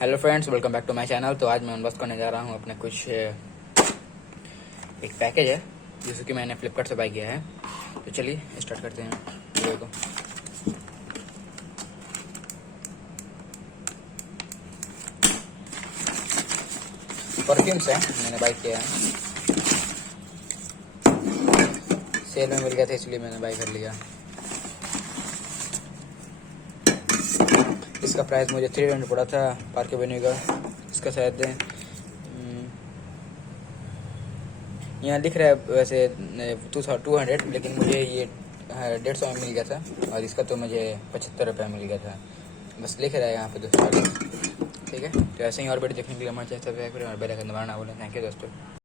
Hello friends, welcome back to my channel. तो आज मैं अनबॉक्स करने जा रहा हूँ अपने एक पैकेज है जिसको कि मैंने फ्लिपकार्ट से बाय किया है। तो चलिए स्टार्ट करते हैं वीडियो को। परफ्यूम्स है, मैंने बाय किया है, सेल में मिल गया था इसलिए मैंने बाय कर लिया। इसका प्राइस मुझे 300 पड़ा था पार्क एवेन्यू का। इसका शायद यहाँ दिख रहा है वैसे 200, लेकिन मुझे ये 150 में मिल गया था और इसका तो मुझे 75 रुपये मिल गया था। बस लिख रहा है यहाँ पे 200। ठीक है, तो ऐसे ही और वीडियो देखने के लिए हमारे चैनल सब्सक्राइब करें और बेल आइकन दबाना ना भूलें। थैंक यू दोस्तों।